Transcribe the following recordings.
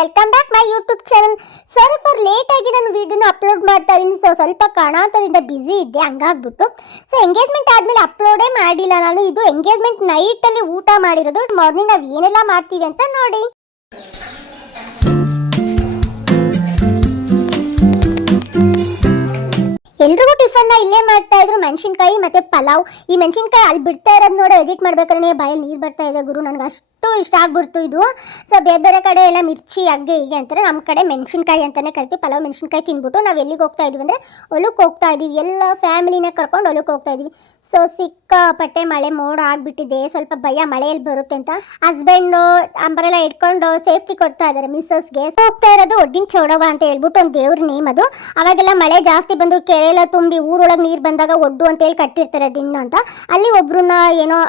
Welcome back my YouTube channel sorry for late ಆಗಿ ನಾನು ವಿಡಿಯೋನ ಅಪ್ಲೋಡ್ ಮಾಡ್ತಾ ಇದ್ದೀನಿ ಸೊ ಸ್ವಲ್ಪ ಕಾರಣಾಂತರದಿಂದ ಬ್ಯುಸಿ ಇದ್ದೆ, ಹಂಗಾಗ್ಬಿಟ್ಟು. ಸೊ ಎಂಗೇಜ್ಮೆಂಟ್ ಆದಮೇಲೆ ಅಪ್ಲೋಡೇ ಮಾಡಿಲ್ಲ ನಾನು. ಇದು ಎಂಗೇಜ್ಮೆಂಟ್ ನೈಟಲ್ಲಿ ಊಟ ಮಾಡಿರೋದು. ಮಾರ್ನಿಂಗ್ ನಾವು ಏನೆಲ್ಲ ಮಾಡ್ತೀವಿ ಅಂತ ನೋಡಿ. ಎಲ್ರಿಗೂ ಟಿಫನ್ನ ಇಲ್ಲೇ ಮಾಡ್ತಾ ಇದ್ರು. ಮೆಣಸಿನ್ಕಾಯಿ ಮತ್ತೆ ಪಲಾವ್. ಈ ಮೆಣಸಿನ್ಕಾಯಿ ಅಲ್ಲಿ ಬಿಡ್ತಾ ಇರೋದು ನೋಡಿ ಎಡಿಟ್ ಮಾಡ್ಬೇಕಾದ್ರೆ ಬಾಯಲ್ಲಿ ನೀರು ಬರ್ತಾ ಇದೆ ಗುರು. ನನಗೆ ಅಷ್ಟು ಇಷ್ಟ ಆಗ್ಬಿಡ್ತು ಇದು. ಸೊ ಬೇರೆ ಬೇರೆ ಕಡೆ ಎಲ್ಲ ಮಿರ್ಚಿ ಹಗ್ಗೆ ಹೀಗೆ ಅಂತಾರೆ. ನಮ್ಮ ಕಡೆ ಮೆಣಸಿನ್ಕಾಯಿ ಅಂತಲೇ ಕರಿತೀವಿ. ಪಲಾವ್ ಮೆಣಸಿನ್ಕಾಯಿ ತಿನ್ಬಿಟ್ಟು ನಾವು ಎಲ್ಲಿಗೆ ಹೋಗ್ತಾ ಇದೀವಿ ಅಂದರೆ ಹೊಲಕ್ಕೆ ಹೋಗ್ತಾ ಇದ್ದೀವಿ. ಎಲ್ಲ ಫ್ಯಾಮಿಲಿನ ಕರ್ಕೊಂಡು ಹೊಲಕ್ಕೆ ಹೋಗ್ತಾ ಇದೀವಿ ಸೊ ಸಿಕ್ಕಾಪಟ್ಟೆ ಮಳೆ ಮೋಡ ಆಗಿಬಿಟ್ಟಿದೆ. ಸ್ವಲ್ಪ ಭಯ ಮಳೆಯಲ್ಲಿ ಬರುತ್ತೆ ಅಂತ ಹಸ್ಬೆಂಡು ಅಂಬರೆಲ್ಲ ಇಟ್ಕೊಂಡು ಸೇಫ್ಟಿ ಕೊಡ್ತಾ ಇದ್ದಾರೆ ಮಿಸ್ಸಸ್ಗೆ ಹೋಗ್ತಾ ಇರೋದು ಒಡ್ಡಿನ ಚೌಡವ ಅಂತ ಹೇಳ್ಬಿಟ್ಟು ಒಂದು ದೇವ್ರ ನೇಮ್ ಅದು. ಅವಾಗೆಲ್ಲ ಮಳೆ ಜಾಸ್ತಿ ಬಂದು ಕೆರೆ ಎಲ್ಲ ತುಂಬಿ ಊರೊಳಗೆ ನೀರು ಬಂದಾಗ ಒಡ್ಡು ಅಂತ ಹೇಳಿ ಕಟ್ಟಿರ್ತಾರೆ ದಿನ ಅಂತ. ಅಲ್ಲಿ ಒಬ್ರನ್ನ ಏನೋ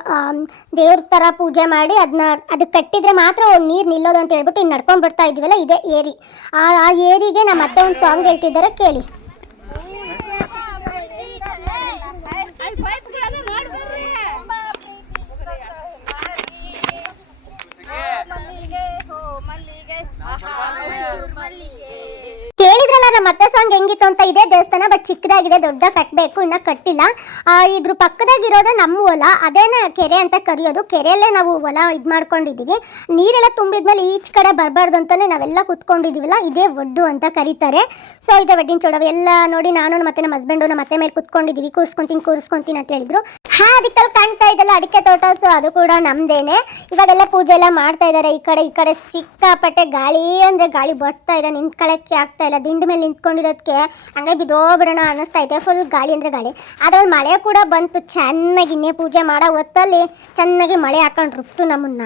ದೇವ್ರ ಥರ ಪೂಜೆ ಮಾಡಿ ಅದನ್ನ ಅದಕ್ಕೆ ಕಟ್ಟಿದ್ರೆ ಮಾತ್ರ ನೀರು ನಿಲ್ಲೋದು ಅಂತ ಹೇಳ್ಬಿಟ್ಟು ಇನ್ನು ನಡ್ಕೊಂಡು ಬರ್ತಾ ಇದೀವಲ್ಲ ಇದೇ ಏರಿ. ಆ ಆ ಏರಿಗೆ ನಮ್ಮ ಅತ್ತೆ ಒಂದು ಸಾಂಗ್ ಹೇಳ್ತಿದ್ದಾರೆ, ಕೇಳಿ. ಕೇಳಿದ್ರಲ್ಲ ನಮ್ಮ ಅತ್ತೆ ಸಾಂಗ್ ಹೆಂಗಿತ್ತು ಅಂತ ಇದೆ ದೇವಸ್ಥಾನ ಬಟ್ ಚಿಕ್ಕದಾಗಿದೆ, ದೊಡ್ಡ ಕಟ್ಟಬೇಕು ಇನ್ನ ಕಟ್ಟಿಲ್ಲ. ಇದ್ರ ಪಕ್ಕದಾಗಿರೋದು ನಮ್ಮ ಹೊಲ, ಅದೇನ ಕೆರೆ ಅಂತ ಕರೆಯೋದು. ಕೆರೆಯಲ್ಲೇ ನಾವು ಹೊಲ ಇದು ಮಾಡ್ಕೊಂಡಿದ್ದೀವಿ ನೀರೆಲ್ಲ ತುಂಬಿದ್ಮೇಲೆ ಈಚ್ ಕಡೆ ಬರಬಾರ್ದು ಅಂತಾನೆ ನಾವೆಲ್ಲ ಕುತ್ಕೊಂಡಿದ್ದೀವಲ್ಲ ಇದೇ ಒಡ್ಡು ಅಂತ ಕರೀತಾರೆ. ಸೊ ಇದೆ ಒಡ್ಡಿನ ಚೋಡವ. ಎಲ್ಲ ನೋಡಿ ನಾನು ಮತ್ತೆ ನಮ್ಮ ಹಸ್ಬೆಂಡು ನಮ್ಮ ಮತ್ತೆ ಮೇಲೆ ಕುತ್ಕೊಂಡಿದ್ದೀವಿ ಕೂರ್ಸ್ಕೊಂತೀನಿ, ಕೂರಿಸ್ಕೊಂತೀನಿ ಅಂತ ಹೇಳಿದ್ರು. ಹಾ ಅದಕ್ಕೆ ಕಾಣ್ತಾ ಇದೆಲ್ಲ ಅಡಿಕೆ ತೋಟ ಸೊ ಅದು ಕೂಡ ನಮ್ದೇನೆ. ಇವಾಗೆಲ್ಲ ಪೂಜೆ ಎಲ್ಲ ಮಾಡ್ತಾ ಇದ್ದಾರೆ ಈ ಕಡೆ ಈ ಕಡೆ ಸಿಕ್ಕಾಪಟ್ಟೆ ಗಾಳಿ, ಅಂದ್ರೆ ಗಾಳಿ ಬರ್ತಾ ಇದೆ ನಿಂತ್ಕೊಳ್ಳೋಕ್ಕೆ ಆಗ್ತಾ ಇಲ್ಲ. ದಿಂಡ್ ಮೇಲೆ ನಿಂತ್ಕೊಂಡಿರೋದಕ್ಕೆ ಹಂಗೆ ಅನ್ನಿಸ್ತಾ ಇದೆ. ಫುಲ್ ಗಾಳಿ ಅಂದ್ರೆ ಗಾಳಿ. ಅದ್ರಲ್ಲಿ ಮಳೆ ಕೂಡ ಬಂತು. ಚೆನ್ನಾಗಿ ಇನ್ನೇ ಪೂಜೆ ಮಾಡೋ ಹೊತ್ತಲ್ಲಿ ಚೆನ್ನಾಗಿ ಮಳೆ ಹಾಕೊಂಡು ರುಬ್ತು ನಮ್ಮನ್ನ.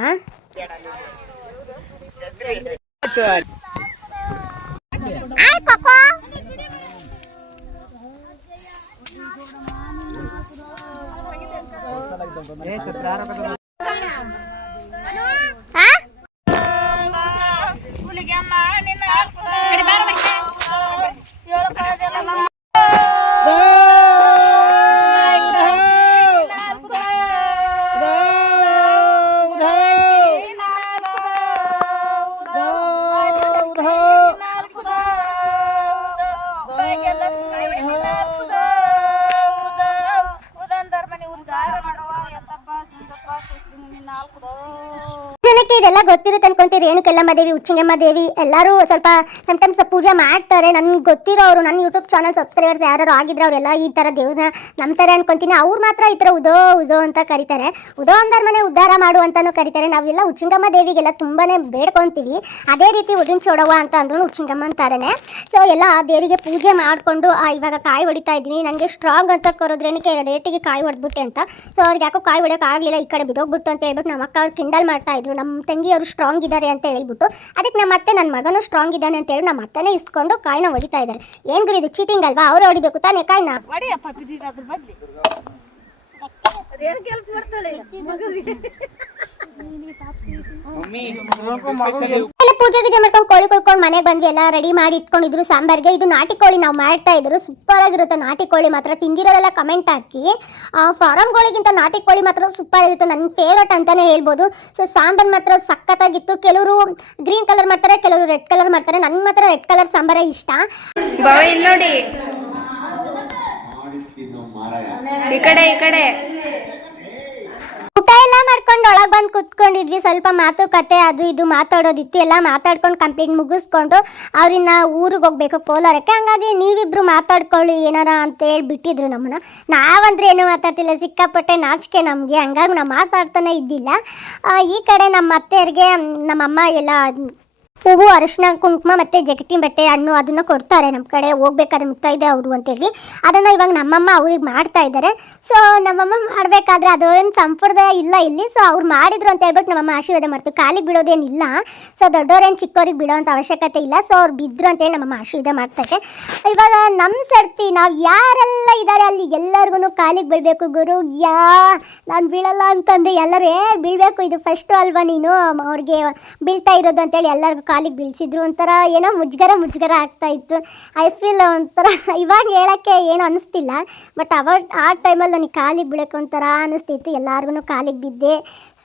ಇದೆಲ್ಲ ಗೊತ್ತಿರುತ್ತೆ ಅನ್ಕೊಂತೀರಿ. ರೇಣುಕೆಲ್ಲಮ್ಮ ದೇವಿ, ಉಚ್ಚಿಂಗಮ್ಮ ದೇವಿ, ಎಲ್ಲರೂ ಸ್ವಲ್ಪ ಸಮಟೈಮ್ಸ್ ಪೂಜೆ ಮಾಡ್ತಾರೆ. ನನ್ಗೆ ಅವರು ನನ್ನ ಯೂಟ್ಯೂಬ್ ಚಾನಲ್ ಸಬ್ಸ್ಕ್ರೈಬರ್ಸ್ ಯಾರು ಆಗಿದ್ರೆ ಅವರೆಲ್ಲ ಈ ಥರ ದೇವ್ರನ್ನ ನಂಬ್ತಾರೆ ಅನ್ಕೊಂತೀನಿ. ಅವ್ರು ಮಾತ್ರ ಈ ಥರ ಉದೋ ಉದೋ ಅಂತ ಕರೀತಾರೆ. ಉದೋ ಅಂದರ್ ಮನೆ ಉದ್ಧಾರ ಮಾಡು ಅಂತಲೂ ಕರೀತಾರೆ. ನಾವೆಲ್ಲ ಉಚ್ಚಿಂಗಮ್ಮ ದೇವಿಗೆಲ್ಲ ತುಂಬಾನೇ ಬೇಡ್ಕೊತೀವಿ. ಅದೇ ರೀತಿ ಉದಿನ ಚೋಡವ ಅಂತ ಅಂದ್ರೂ ಉಚ್ಚಿಂಗಮ್ಮ ಅಂತಾರೆ ಸೊ ಎಲ್ಲ ಆ ದೇವರಿಗೆ ಪೂಜೆ ಮಾಡಿಕೊಂಡು ಇವಾಗ ಕಾಯಿ ಹೊಡಿತಾ ಇದ್ದೀನಿ. ನನಗೆ ಸ್ಟ್ರಾಂಗ್ ಅಂತ ಕರೋದ್ರೇನಕ್ಕೆ ರೇಟಿಗೆ ಕಾಯಿ ಹೊಡೆದ್ಬಿಟ್ಟೆ ಅಂತ. ಸೊ ಅವ್ರಿಗೆ ಯಾಕೋ ಕಾಯಿ ಹೊಡೆಯೋಕ್ಕಾಗಲಿಲ್ಲ ಈ ಕಡೆ ಬಿದ್ದೋಗ್ಬಿಟ್ಟು ಅಂತ ಹೇಳ್ಬಿಟ್ಟು ನಮ್ಮ ಅಕ್ಕ ಅವ್ರು ಕಿಂಡಲ್ ಮಾಡ್ತಾ ಇದ್ರು. ನಮ್ಮ ತಂಗಿ ಅವರು ಸ್ಟ್ರಾಂಗ್ ಇದ್ದಾರೆ ಅಂತ ಹೇಳ್ಬಿಟ್ಟು ಅದಕ್ಕೆ ನಮ್ಮ ಅತ್ತೆ ನನ್ನ ಮಗನೂ ಸ್ಟ್ರಾಂಗ್ ಇದ್ದಾನೆ ಅಂತ ಹೇಳಿ ನಮ್ಮ ಅತ್ತನೇ ಇಸ್ಕೊಂಡು ಕಾಯಿನ ಹೊಡಿತಾ ಇದ್ದಾರೆ ಏನು ಗುರು ಇದು ಚೀಟಿಂಗ್ ಅಲ್ವಾ? ಅವರು ಹೊಡಿಬೇಕು ತಾನೇ ಕಾಯಿನ? ಹೊಡಿಯಪ್ಪ ಬಿಡಿ ಅದ್ರ ಬದ್ಲಿ. ಅದೇನು ಕೆಲಸ ಮಾಡ್ತಾಳೆ? ಮಗುವಿಗೆ. ಎಲ್ಲ ಪೂಜೆ ಗೀಜೆ ಮಾಡ್ಕೊಂಡು ಕೋಳಿ ಕೊಯ್ಕೊಂಡು ಮನೆಗೆ ಬಂದ್ವಿ ಎಲ್ಲ ರೆಡಿ ಮಾಡಿ ಇಟ್ಕೊಂಡಿದ್ರು. ಸಾಂಬಾರ್ಗೆ ಇದು ನಾಟಿ ಕೋಳಿ ನಾವು ಮಾಡ್ತಾ ಇದ್ರು. ಸೂಪರ್ ಆಗಿರುತ್ತೆ ನಾಟಿ ಕೋಳಿ ಮಾತ್ರ. ತಿಂದಿರೋರೆಲ್ಲ ಕಮೆಂಟ್ ಹಾಕಿ. ಫಾರಂ ಕೋಳಿಗಿಂತ ನಾಟಿ ಕೋಳಿ ಮಾತ್ರ ಸೂಪರ್ ಆಗಿರುತ್ತೆ. ನನ್ನ ಫೇವ್ರೇಟ್ ಅಂತಾನೆ ಹೇಳ್ಬೋದು. ಸೊ ಸಾಂಬಾರ್ ಮಾತ್ರ ಸಖತ್ತಾಗಿತ್ತು. ಕೆಲವರು ಗ್ರೀನ್ ಕಲರ್ ಮಾಡ್ತಾರೆ ಕೆಲವರು ರೆಡ್ ಕಲರ್ ಮಾಡ್ತಾರೆ. ನನ್ಗೆ ಮಾತ್ರ ರೆಡ್ ಕಲರ್ ಸಾಂಬಾರೇ ಇಷ್ಟ. ನೋಡಿ. ಈ ಕಡೆ ಈ ಕಡೆ. ಊಟ ಎಲ್ಲ ಮಾಡ್ಕೊಂಡು ಒಳಗೆ ಸ್ವಲ್ಪ ಮಾತುಕತೆ, ಅದು ಇದು ಮಾತಾಡೋದಿತ್ತು ಎಲ್ಲ ಮಾತಾಡ್ಕೊಂಡು ಕಂಪ್ಲೀಟ್ ಮುಗಿಸ್ಕೊಂಡು ಅವ್ರನ್ನ ಊರಿಗೆ ಹೋಗ್ಬೇಕು, ಕೋಲಾರಕ್ಕೆ. ಹಂಗಾಗಿ ನೀವಿಬ್ರು ಮಾತಾಡ್ಕೊಳ್ಳಿ, ಏನಾರ ಅಂತ ಹೇಳಿ ಬಿಟ್ಟಿದ್ರು ನಮ್ಮನ್ನ. ನಾವಂದ್ರೆ ಏನು ಮಾತಾಡ್ತಿಲ್ಲ, ಸಿಕ್ಕಾಪಟ್ಟೆ ನಾಚಿಕೆ ನಮಗೆ. ಹಂಗಾಗಿ ನಾವು ಮಾತಾಡ್ತಾನೆ ಇದ್ದಿಲ್ಲ. ಈ ಕಡೆ ನಮ್ಮ ಅತ್ತೆಯರಿಗೆ ನಮ್ಮಮ್ಮ ಎಲ್ಲ ಹೂವು ಅರಿಶಿನ ಕುಂಕುಮ ಮತ್ತೆ ಜಗಟಿ ಬಟ್ಟೆ ಹಣ್ಣು ಅದನ್ನು ಕೊಡ್ತಾರೆ. ನಮ್ಮ ಕಡೆ ಹೋಗ್ಬೇಕಾದ್ರೆ ಇದೆ ಅವರು ಅಂತೇಳಿ ಅದನ್ನು ಇವಾಗ ನಮ್ಮಮ್ಮ ಅವ್ರಿಗೆ ಮಾಡ್ತಾ ಇದ್ದಾರೆ. ಸೊ ನಮ್ಮಮ್ಮ ಮಾಡಬೇಕಾದ್ರೆ ಅದೇನು ಸಂಪ್ರದಾಯ ಇಲ್ಲ ಇಲ್ಲಿ. ಸೊ ಅವ್ರು ಮಾಡಿದ್ರು ಅಂತ ಹೇಳ್ಬಿಟ್ಟು ನಮ್ಮಮ್ಮ ಆಶೀರ್ವಾದ ಮಾಡ್ತೀವಿ ಕಾಲಿಗೆ ಬಿಡೋದೇನಿಲ್ಲ ಸೊ ದೊಡ್ಡವ್ರೇನು ಚಿಕ್ಕವ್ರಿಗೆ ಬಿಡೋವಂಥ ಅವಶ್ಯಕತೆ ಇಲ್ಲ. ಸೊ ಅವ್ರು ಬಿದ್ದರು ಅಂತೇಳಿ ನಮ್ಮಮ್ಮ ಆಶೀರ್ವಾದ ಮಾಡ್ತಾರೆ ಇವಾಗ ನಮ್ಮ ಸರ್ತಿ ನಾವು ಯಾರೆಲ್ಲ ಇದ್ದಾರೆ ಅಲ್ಲಿ ಎಲ್ಲರಿಗೂ ಕಾಲಿಗೆ ಬೀಳಬೇಕು. ಗುರು, ಯಾ, ನಾನು ಬೀಳಲ್ಲ ಅಂತಂದು ಎಲ್ಲರೂ ಏ ಬೀಳಬೇಕು. ಇದು ಫಸ್ಟು ಅಲ್ವಾ ನೀನು? ಅವ್ರಿಗೆ ಬೀಳ್ತಾ ಇರೋದು ಅಂತೇಳಿ ಎಲ್ಲರಿಗೂ ಕಾಲಿಗೆ ಬೀಳಿಸಿದ್ರು ಒಂಥರ ಏನೋ ಮುಜ್ಗರ ಮುಜ್ಗರ ಆಗ್ತಾ ಇತ್ತು. ಐ ಫೀಲ್ ಒಂಥರ ಇವಾಗ ಹೇಳೋಕ್ಕೆ ಏನು ಅನಿಸ್ತಿಲ್ಲ ಬಟ್ ಅವಾಗ ಆ ಟೈಮಲ್ಲಿ ನನಗೆ ಕಾಲಿಗೆ ಬೀಳೋಕೆ ಒಂಥರ ಅನಿಸ್ತಿತ್ತು. ಎಲ್ಲರಿಗೂ ಕಾಲಿಗೆ ಬಿದ್ದೆ.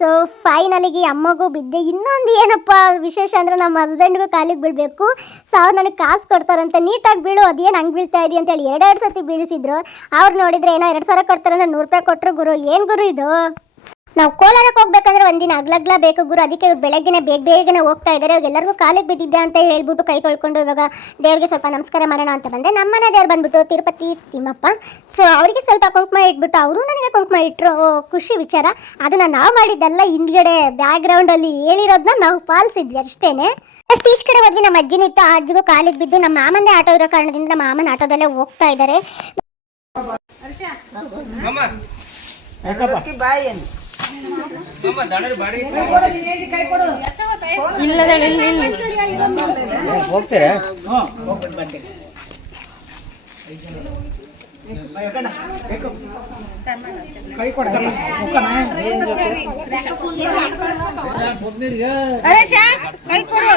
ಸೊ ಫೈನಲಿಗೆ ಅಮ್ಮಗೂ ಬಿದ್ದೆ. ಇನ್ನೊಂದು ಏನಪ್ಪ ವಿಶೇಷ ಅಂದರೆ ನಮ್ಮ ಹಸ್ಬೆಂಡ್ಗೂ ಕಾಲಿಗೆ ಬೀಳಬೇಕು. ಸೊ ಅವ್ರು ನನಗೆ ಕಾಸು ಕೊಡ್ತಾರಂತ. ನೀಟಾಗಿ ಬೀಳು, ಅದೇನು ಹಂಗೆ ಬೀಳ್ತಾ ಇದೆಯಾ ಅಂತೇಳಿ ಎರಡೆರಡು ಸತಿ ಬೀಳಿಸಿದ್ರು. ಅವ್ರು ನೋಡಿದರೆ ಏನೋ ಎರಡು ಸಾವಿರ ಕೊಡ್ತಾರೆ ಅಂದರೆ ನೂರು ರೂಪಾಯಿ ಕೊಟ್ಟರು ಗುರು. ಏನು ಗುರು ಇದು? ನಾವು ಕೋಲಾರಕ್ಕೆ ಹೋಗ್ಬೇಕಂದ್ರೆ ಒಂದಿನ ಅಗ್ಲಗ್ಲ ಬೇಕು ಗುರು. ಅದಕ್ಕೆ ಇವ್ರು ಬೆಳಗ್ಗೆನೆ ಬೇಗ ಬೇಗನೆ ಹೋಗ್ತಾ ಇದ್ದಾರೆ. ಇವಾಗ ಎಲ್ಲರಿಗೂ ಕಾಲಿಗೆ ಬಿದ್ದಿದ್ದೆ ಅಂತ ಹೇಳ್ಬಿಟ್ಟು ಕೈ ತೊಳ್ಕೊಂಡು ಇವಾಗ ದೇವ್ರಿಗೆ ಸ್ವಲ್ಪ ನಮಸ್ಕಾರ ಮಾಡೋಣ ಅಂತ ಬಂದೆ. ನಮ್ಮನೆ ದೇವ್ರು ಬಂದ್ಬಿಟ್ಟು ತಿರುಪತಿ ತಿಮ್ಮಪ್ಪ. ಸೊ ಅವರಿಗೆ ಸ್ವಲ್ಪ ಕುಂಕುಮ ಇಟ್ಬಿಟ್ಟು ಅವರು ನನಗೆ ಕುಂಕುಮ ಇಟ್ಟರು ಖುಷಿ ವಿಚಾರ. ಅದನ್ನು ನಾವು ಮಾಡಿದ್ದೆಲ್ಲ ಹಿಂದ್ಗಡೆ ಬ್ಯಾಕ್ಗ್ರೌಂಡಲ್ಲಿ ಹೇಳಿರೋದನ್ನ ನಾವು ಪಾಲಿಸಿದ್ವಿ ಅಷ್ಟೇನೆ. ಫಸ್ಟ್ ಈಚ್ ಕಡೆ ಹೋದ್ವಿ. ನಮ್ಮ ಅಜ್ಜಿನ ಇತ್ತು. ಆ ಅಜ್ಜಿಗೂ ಕಾಲಿಗೆ ಬಿದ್ದು ನಮ್ಮ ಮಾಮನೇ ಆಟೋ ಇರೋ ಕಾರಣದಿಂದ ನಮ್ಮ ಮಾಮನ ಆಟೋದಲ್ಲೇ ಹೋಗ್ತಾ ಇದ್ದಾರೆ. ಇಲ್ಲದಳು ಇಲ್ಲಿ ಹೋಗ್ತೀರಾ ಕೈ ಕೊಡು.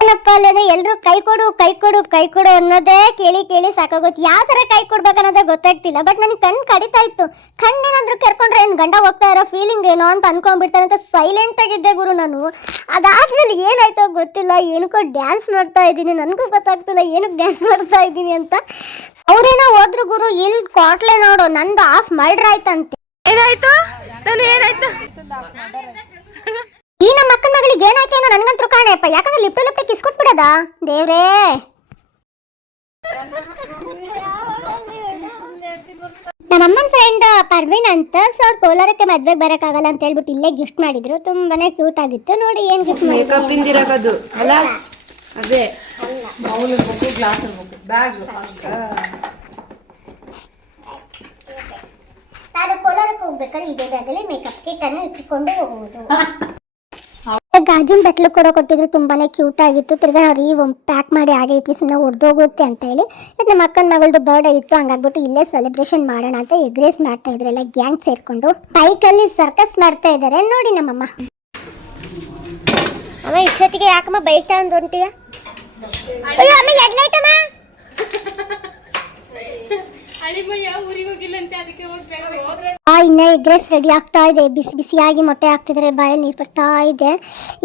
ಅಲ್ಲದೆ ಎಲ್ರು ಕೈ ಕೊಡು ಕೈ ಕೊಡು ಕೈ ಕೊಡು ಅನ್ನೋದೇ ಕೇಳಿ ಕೇಳಿ ಸಾಕಾಗುತ್ತೆ ಯಾವ ತರ ಕೈ ಕೊಡ್ಬೇಕನ್ನೋದೇ ಗೊತ್ತಾಗ್ತಿಲ್ಲ. ಬಟ್ ನನಗೆ ಕಣ್ ಕಡಿತಾ ಇತ್ತು. ಕಣ್ಣೇನಾದ್ರೂ ಕೆರ್ಕೊಂಡ್ರೆ ಏನು ಗಂಡ ಹೋಗ್ತಾ ಇರೋ ಫೀಲಿಂಗ್ ಏನೋ ಅಂತ ಅನ್ಕೊಂಡ್ಬಿಡ್ತಾನೆ ಅಂತ ಸೈಲೆಂಟ್ ಆಗಿದ್ದೆ ಗುರು ನಾನು. ಅದಾದ್ಮೇಲೆ ಏನಾಯ್ತೋ ಗೊತ್ತಿಲ್ಲ. ಏನಕ್ಕೋ ಡ್ಯಾನ್ಸ್ ಮಾಡ್ತಾ ಇದ್ದೀನಿ. ನನಗೂ ಗೊತ್ತಾಗ್ತಿಲ್ಲ ಏನಕ್ಕೆ ಡ್ಯಾನ್ಸ್ ಮಾಡ್ತಾ ಇದ್ದೀನಿ ಅಂತ. ಅವರೇನೋ ಹೋದ್ರು ಗುರು ಇಲ್ಲಿ ಕ್ವಾಟ್ಲೆ ನೋಡು ನಂದು ಆಫ್ ಆಯ್ತಂತೆ. ಏನಾಯ್ತು? ಏನಾಯ್ತು? ಈ ನಮ್ಮ ಅಕ್ಕನ ಮಗಳಿಗೆ ಏನಾಯ್ತೇನೋ ನನಗಂತೂ ಕಾಣೆಯಪ್ಪ ಯಾಕಂದ್ರೆ ಲಿಪ್ಟ ಲಿಪ್ಟ ಕಿಸ್ಕೊಟ್ಬಿಡದ ದೇವ್ರೇ. ನಮ್ಮಮ್ಮನ ಫ್ರೆಂಡ್ ಪರ್ವೀನ್ ಅಂತ ಸೊ ಅವ್ರು ಕೋಲಾರಕ್ಕೆ ಮದ್ವೆಗೆ ಬರೋಕ್ಕಾಗಲ್ಲ ಅಂತ ಹೇಳ್ಬಿಟ್ಟು ಇಲ್ಲೇ ಗಿಫ್ಟ್ ಮಾಡಿದ್ರು. ತುಂಬಾನೇ ಕ್ಯೂಟ್ ಆಗಿತ್ತು. ನೋಡಿ ಏನು ಗಿಫ್ಟ್ ಮಾಡಿದ್ರು. ಮೇಕಪ್ ಇಂದಿರಕದು ಅಲ್ಲ? ಅದೇ. ನಾನು ಕೋಲಾರಕ್ಕೆ ಹೋಗ್ಬೇಕಾದ್ರೆ ಇದೇ ಬ್ಯಾಗಲ್ಲಿ ಮೇಕಪ್ ಕಿಟ್ ಅನ್ನು ಇಟ್ಕೊಂಡು ಹೋಗುವುದು. ಗಾಜಿನ ಬಟ್ಲು ಕೂಡ ಕೊಟ್ಟಿದ್ರು, ತುಂಬಾನೇ ಕ್ಯೂಟ್ ಆಗಿತ್ತು. ತಿರ್ಗಾ ರೀ ಪ್ಯಾಕ್ ಮಾಡಿ ಹಾಗೆ ಇಟ್ವಿ ಸುಮ್ಮನೆ ಹೊಡೆದೋಗುತ್ತೆ ಅಂತ ಹೇಳಿ. ಇದು ನಮ್ಮ ಅಕ್ಕನ ಮಗಳದು ಬರ್ಡೇ ಇತ್ತು, ಹಂಗಾಗ್ಬಿಟ್ಟು ಇಲ್ಲೇ ಸೆಲೆಬ್ರೇಷನ್ ಮಾಡೋಣ ಅಂತ ಎಗ್ ರೇಸ್ ಮಾಡ್ತಾ ಇದ್ರೆಲ್ಲ ಗ್ಯಾಂಗ್ ಸೇರ್ಕೊಂಡು. ಬೈಕಲ್ಲಿ ಸರ್ಕಸ್ ಮಾಡ್ತಾ ಇದ್ದಾರೆ ನೋಡಿ ನಮ್ಮಮ್ಮ. ಅಮ್ಮ, ಇಷ್ಟೊತ್ತಿಗೆ ಯಾಕಮ್ಮ ಬೈಕ್ ತಗೊಂಡು ಹೊಂಟಿಯ ಅಯ್ಯೋ, ಅಮ್ಮ ಹೆಡ್ಲೈಟ್ ಅಮ್ಮ ಆ ಇನ್ನ ಎಗ್ ರೈಸ್ ರೆಡಿ ಆಗ್ತಾ ಇದೆ. ಬಿಸಿ ಬಿಸಿಯಾಗಿ ಮೊಟ್ಟೆ ಹಾಕ್ತಿದ್ದಾರೆ ಬಾಯಲ್ಲಿ ನೀರು ಬರ್ತಾ ಇದೆ.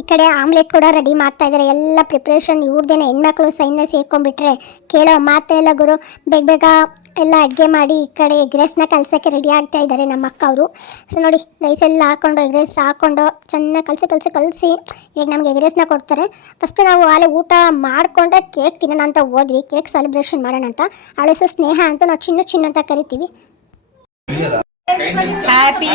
ಈ ಕಡೆ ಆಮ್ಲೆಟ್ ಕೂಡ ರೆಡಿ ಮಾಡ್ತಾ ಇದ್ದಾರೆ ಎಲ್ಲ ಪ್ರಿಪ್ರೇಷನ್ ಇವ್ರದೇನೆ. ಹೆಣ್ಮಕ್ಳು ಸೈನ್ಯ ಸೇರ್ಕೊಂಡ್ಬಿಟ್ರೆ. ಕೇಳೋ ಮಾತೇ ಇಲ್ಲ ಗುರು. ಬೇಗ ಬೇಗ ಎಲ್ಲ ಅಡುಗೆ ಮಾಡಿ ಈ ಕಡೆ ಎಗ್ ರೈಸ್ನ ಕಲಸೋಕ್ಕೆ ರೆಡಿ ಆಗ್ತಾ ಇದ್ದಾರೆ ನಮ್ಮ ಅಕ್ಕ ಅವರು. ಸೊ ನೋಡಿ ರೈಸ್ ಎಲ್ಲ ಹಾಕೊಂಡು ಎಗ್ ರೈಸ್ ಹಾಕೊಂಡು ಚೆನ್ನಾಗಿ ಕಲಸಿ ಕಲಸಿ ಕಲಸಿ ಈಗ ನಮಗೆ ಎಗ್ ರೈಸ್ನ ಕೊಡ್ತಾರೆ. ಫಸ್ಟ್ ನಾವು ಆಲೆ ಊಟ ಮಾಡಿಕೊಂಡೆ ಕೇಕ್ ತಿನ್ನೋಣ ಅಂತ ಹೋದ್ವಿ. ಕೇಕ್ ಸೆಲೆಬ್ರೇಷನ್ ಮಾಡೋಣ ಅಂತ. ಅವಳ ಹೆಸರು ಸ್ನೇಹ ಅಂತ ನಾವು ಚಿನ್ನು ಚಿನ್ನು ಅಂತ ಕರಿತೀವಿ. ಹ್ಯಾಪಿ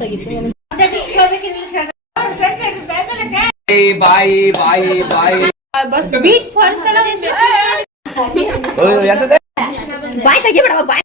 ಆಮೇಲೆ ಫೋಟೋ ತೆಗಿತೀನಿ ಬಾಯಿ ಬಾಯಿ ಬಾಯಿ ಬೀಟ್ ಫಾಲ್ಸ್ ಎಲ್ಲ ಎಂತದೆ ಬಾಯ್ ತೆಗಿಬೇಡ ಬಾಯ್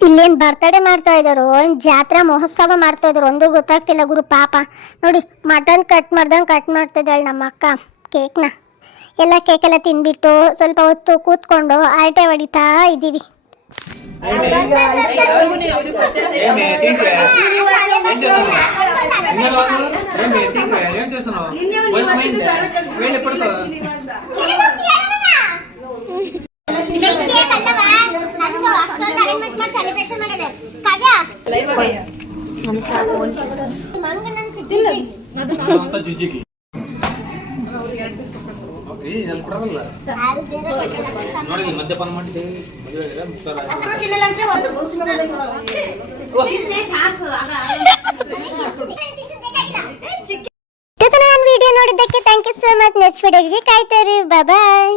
ಇಲ್ಲೇನ್ ಬರ್ತಡೇ ಮಾಡ್ತಾ ಇದಾರೋ ಏನ್ ಜಾತ್ರಾ ಮಹೋತ್ಸವ ಮಾಡ್ತಾ ಇದ್ರು ಒಂದು ಗೊತ್ತಾಗ್ತಿಲ್ಲ ಗುರು ಪಾಪ. ನೋಡಿ ಮಟನ್ ಕಟ್ ಮಾಡ್ದಂಗೆ ಕಟ್ ಮಾಡ್ತಾ ಇದ್ದಾಳೆ ನಮ್ಮ ಅಕ್ಕ. ಕೇಕ್ನ ಎಲ್ಲ ಕೇಕ್ ಎಲ್ಲ ತಿನ್ಬಿಟ್ಟು ಸ್ವಲ್ಪ ಹೊತ್ತು ಕೂತ್ಕೊಂಡು ಆರಟೆ ಹೊಡಿತಾ ಇದ್ದೀವಿ. ಮದ್ಯಪಾನ ಮಾಡಿದ್ದೇವೆ ಮುಕ್ತಾರ ವಿಡಿಯೋ ನೋಡಿದ್ದಕ್ಕೆ thank you so much next ವಿಡಿಯೋಗೆ ಕಾಯ್ತಾ ಇರಿ. ಬಾಯ್